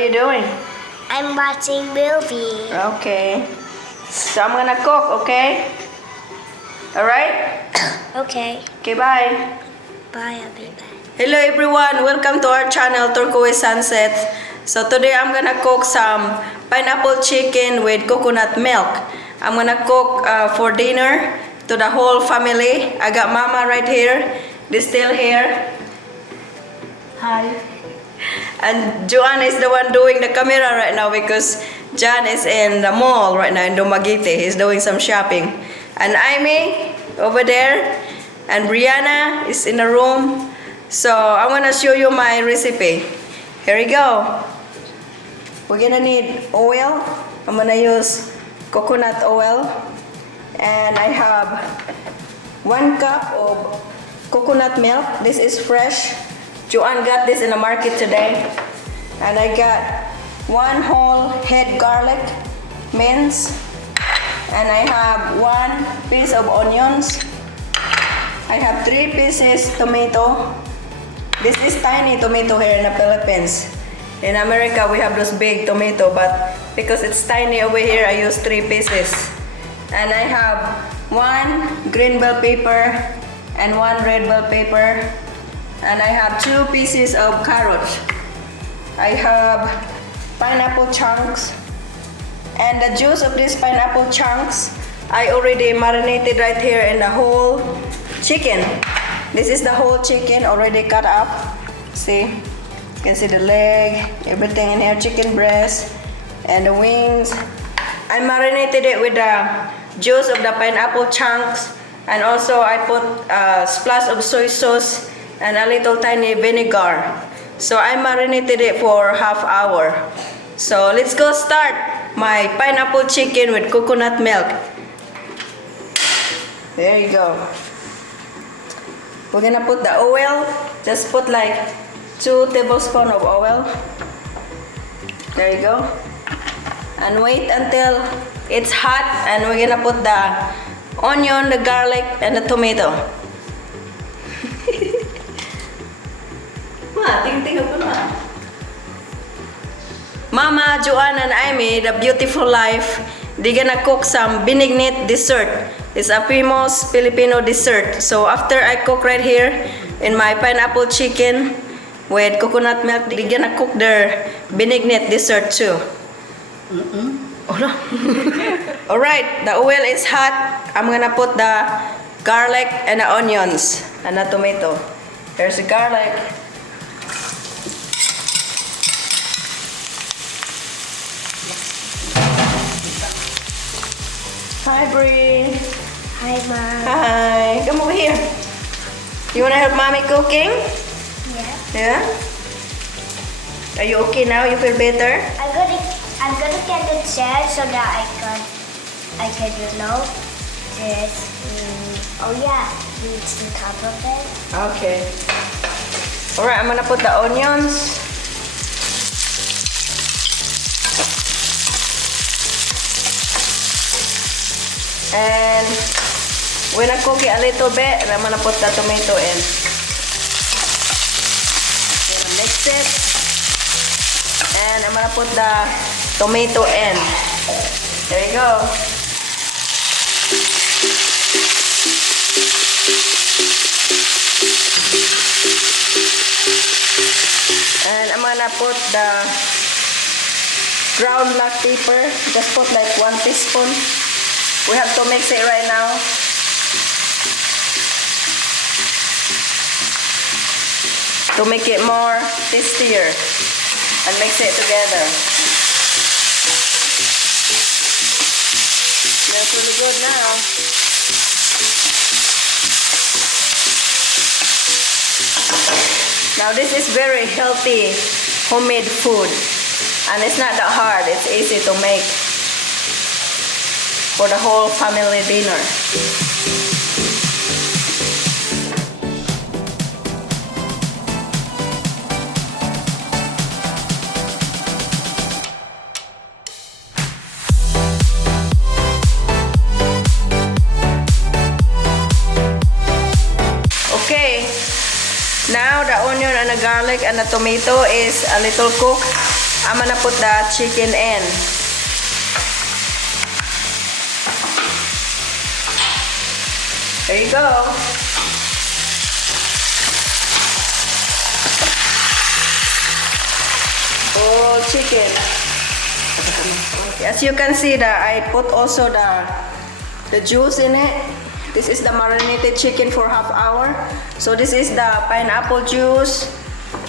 are you doing? I'm watching movie. Okay. So I'm gonna cook, okay? Alright? Okay. Okay, bye. Bye, I'll be back. Hello everyone, welcome to our channel Turquoise Sunset. So today I'm gonna cook some pineapple chicken with coconut milk. I'm gonna cook for dinner to the whole family. I got Mama right here, this still here. Hi. And Joanne is the one doing the camera right now because John is in the mall right now in Dumaguete. He's doing some shopping. And Amy over there, and Brianna is in the room. So I'm gonna show you my recipe. Here we go. We're gonna need oil. I'm gonna use coconut oil. And I have 1 cup of coconut milk. This is fresh. Joanne got this in the market today. And I got 1 whole head garlic minced. And I have 1 piece of onions. I have 3 pieces tomato. This is tiny tomato here in the Philippines. In America, we have those big tomato, but because it's tiny over here, I use 3 pieces. And I have 1 green bell pepper and 1 red bell pepper. And I have 2 pieces of carrots. I have pineapple chunks. And the juice of these pineapple chunks, I already marinated right here in the whole chicken. This is the whole chicken already cut up. See? You can see the leg, everything in here, chicken breast, and the wings. I marinated it with the juice of the pineapple chunks, and also I put a splash of soy sauce and a little tiny vinegar. So I marinated it for ½ hour. So let's go start my pineapple chicken with coconut milk. There you go. We're gonna put the oil. Just put like 2 tablespoons of oil. There you go. And wait until it's hot, and we're gonna put the onion, the garlic, and the tomato. Mama, Joanne, and Amy, the beautiful life, they're gonna cook some binignit dessert. It's a famous Filipino dessert. So after I cook right here in my pineapple chicken with coconut milk, they're gonna cook their binignit dessert too. Oh no. Alright, the oil is hot. I'm gonna put the garlic and the onions and the tomato. There's the garlic. Hi, Bree. Hi, Mom. Hi. Come over here. You wanna help Mommy cooking? Yeah. Yeah? Are you okay now? You feel better? I'm gonna get the chair so that I can just oh yeah, reach the top of it. Okay. Alright, I'm gonna put the onions. And when I cook it a little bit, I'm gonna put the tomato in. Gonna mix it. And I'm gonna put the tomato in. There you go. And I'm gonna put the ground black pepper. Just put like 1 teaspoon. We have to mix it right now. To make it more tastier. And mix it together. That's really good now. Now this is very healthy homemade food. And it's not that hard. It's easy to make for the whole family dinner. Okay, now the onion and the garlic and the tomato is a little cooked. I'm gonna put the chicken in. There you go. Whole chicken. As you can see, that I put also the juice in it. This is the marinated chicken for half hour. So this is the pineapple juice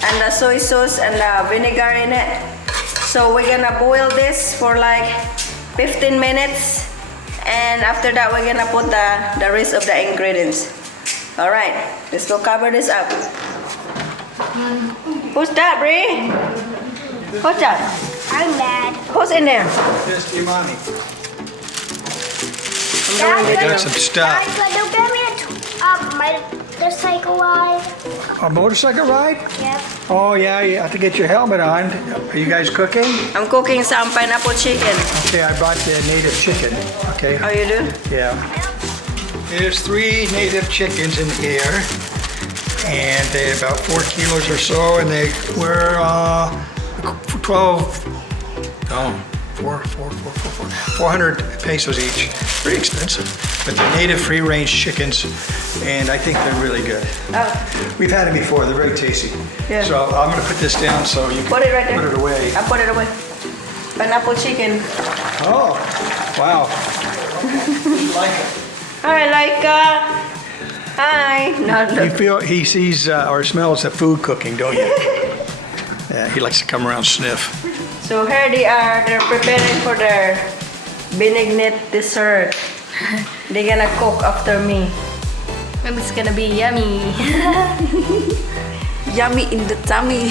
and the soy sauce and the vinegar in it. So we're gonna boil this for like 15 minutes, and after that we're gonna put the rest of the ingredients. All right, let's go cover this up. Who's that, Bree? Who's that? I'm mad. Who's in there? Just Imani. Dad, Got some stuff. Dad, could you give me my motorcycle ride? A motorcycle ride? Yep. Oh yeah, you have to get your helmet on. Are you guys cooking? I'm cooking some pineapple chicken. Okay, I brought the native chicken. Okay. Oh, you do? Yeah. There's 3 native chickens in here, and they're about 4 kilos or so, and they were 400 pesos each. Pretty expensive, but they're native free-range chickens, and I think they're really good. Oh, We've had them before. They're very tasty. Yeah. So I'm going to put this down so you can put it right there. put it away. I put it away. Pineapple chicken. Oh, wow. Like it. Hi, Laika. Hi. No, You feel he sees or smells the food cooking, don't you? Yeah, he likes to come around and sniff. So here they are. They're preparing for their benignite dessert. They're gonna cook after me. Maybe it's gonna be yummy. Yummy in the tummy.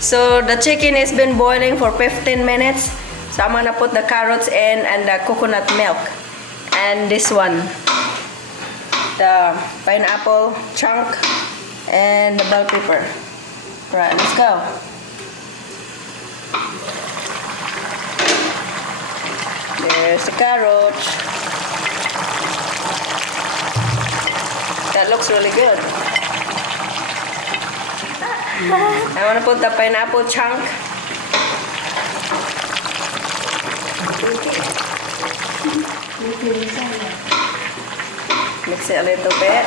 So the chicken has been boiling for 15 minutes. So I'm gonna put the carrots in and the coconut milk. And this one, the pineapple chunk and the bell pepper. Right, let's go. There's the carrot. That looks really good. I want to put the pineapple chunk. Mix it a little bit.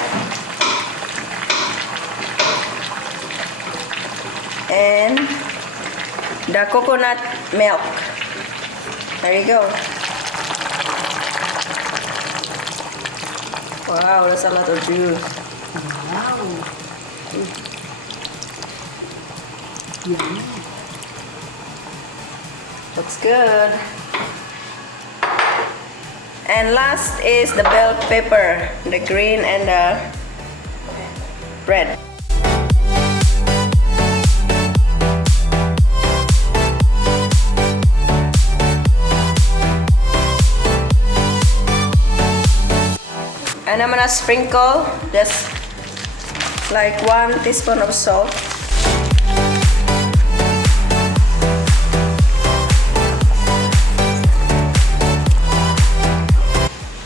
And the coconut milk. There you go. Wow, that's a lot of juice. Wow. Yummy. Looks good. And last is the bell pepper, the green and the red. And I'm gonna sprinkle just like 1 teaspoon of salt.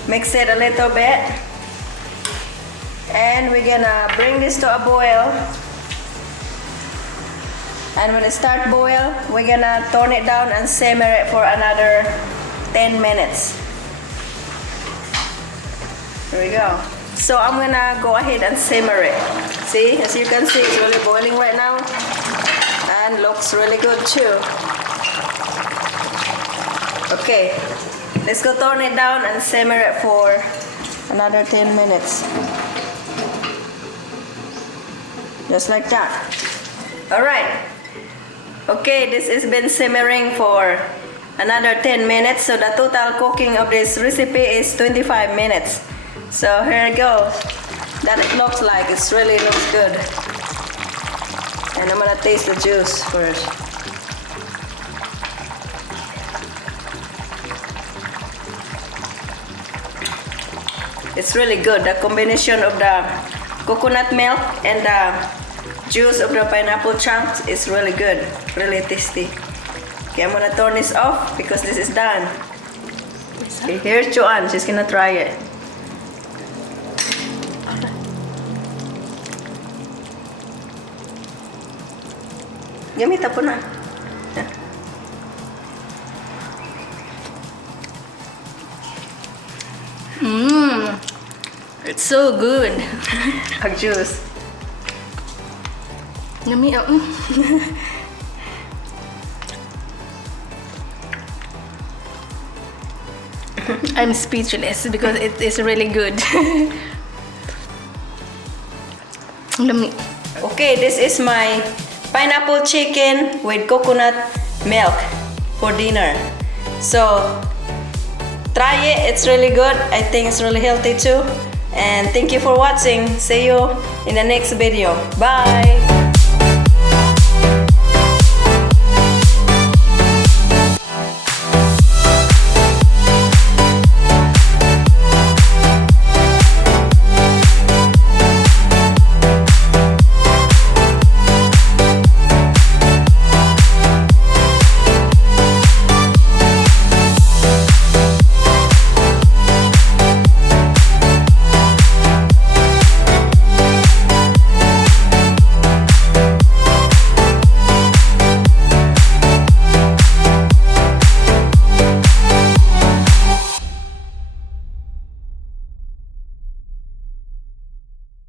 Mix it a little bit. And we're gonna bring this to a boil. And when it starts boil, we're gonna turn it down and simmer it for another 10 minutes. There we go. So I'm gonna go ahead and simmer it. See, as you can see, it's really boiling right now. And looks really good too. Okay, let's go turn it down and simmer it for another 10 minutes. Just like that. Alright. Okay, this has been simmering for another 10 minutes. So the total cooking of this recipe is 25 minutes. So here it goes. That it looks like. It really looks good. And I'm gonna taste the juice first. It's really good. The combination of the coconut milk and the juice of the pineapple chunks is really good. Really tasty. Okay, I'm gonna turn this off because this is done. Okay, here's Joanne. She's gonna try it. Gamit po na. It's so good. Pag juice. Yummy. I'm speechless because it is really good. Yummy. Okay, this is my pineapple chicken with coconut milk for dinner. So try it, it's really good. I think it's really healthy too. And thank you for watching. See you in the next video. Bye.